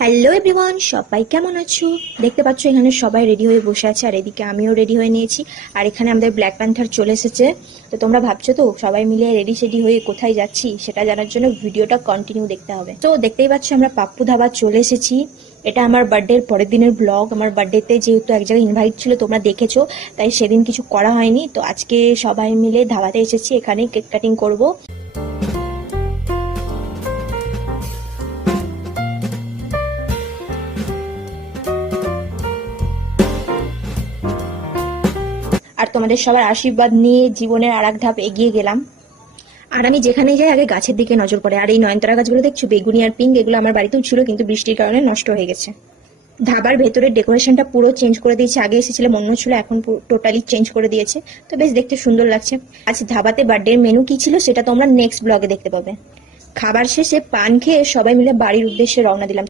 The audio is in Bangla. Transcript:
হ্যালো এভরিওয়ান, সবাই কেমন আছো? দেখতে পাচ্ছ এখানে সবাই রেডি হয়ে বসে আছে, আর এদিকে আমিও রেডি হয়ে নিয়েছি। আর এখানে আমাদের ব্ল্যাক প্যান্থার চলে এসেছে। তো তোমরা ভাবছো তো সবাই মিলে রেডি সেডি হয়ে কোথায় যাচ্ছি, সেটা জানার জন্য ভিডিওটা কন্টিনিউ দেখতে হবে। তো দেখতেই পাচ্ছ আমরা পাপ্পু ধাবা চলে এসেছি। এটা আমার বার্থডের পরের দিনের ব্লগ। আমার বার্থডেতে যেহেতু এক জায়গায় ইনভাইট ছিল, তোমরা দেখেছো, তাই সেদিন কিছু করা হয়নি। তো আজকে সবাই মিলে ধাবাতে এসেছি, এখানে কেক কাটিং করবো। আর তোমাদের সবার আশীর্বাদ নিয়ে জীবনের আর এক ধাপ এগিয়ে গেলাম। আর আমি যেখানেই যাই আগে গাছের দিকে নজর পড়ে। আর এই নয়নতারা গাছগুলো দেখছো, বেগুনি আর পিঙ্ক, এগুলো আমার বাড়িতেও ছিল কিন্তু বৃষ্টির কারণে নষ্ট হয়ে গেছে। ধাবার ভেতরের ডেকোরেশনটা পুরো চেঞ্জ করে দিয়েছে। আগে এসেছিলাম অন্য ছিল, এখন টোটালি চেঞ্জ করে দিয়েছে। তো বেশ দেখতে সুন্দর লাগছে। আজ ধাবাতে বার্থডের মেনু কি ছিল সেটা তোমরা নেক্সট ব্লগে দেখতে পাবে। খাবার শেষে পান খেয়ে সবাই মিলে বাড়ির উদ্দেশ্যে রওনা দিলাম।